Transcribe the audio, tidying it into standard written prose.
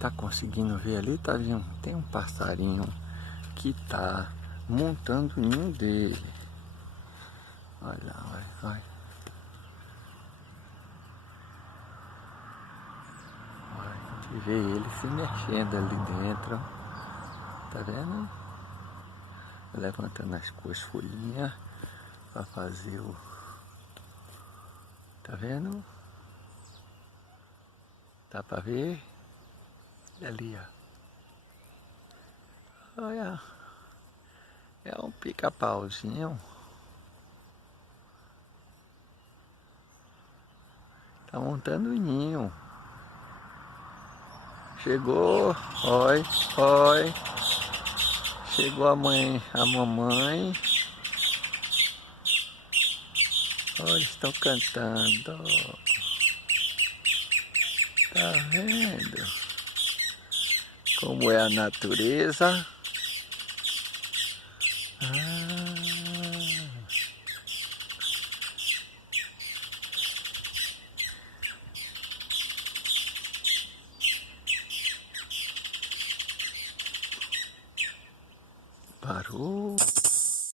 tá conseguindo ver ali, tá vendo? Tem um passarinho que tá montando o ninho dele. Olha, olha, olha. Olha, a gente vê ele se mexendo ali dentro. Tá vendo? Levantando as folhinhas para fazer o... Tá vendo? Dá para ver? Ali, ó. Olha, é um pica-pauzinho. Tá montando o ninho. Chegou, oi, oi. Chegou a mamãe. Olha, eles estão cantando. Tá vendo? Como é a natureza. Parou.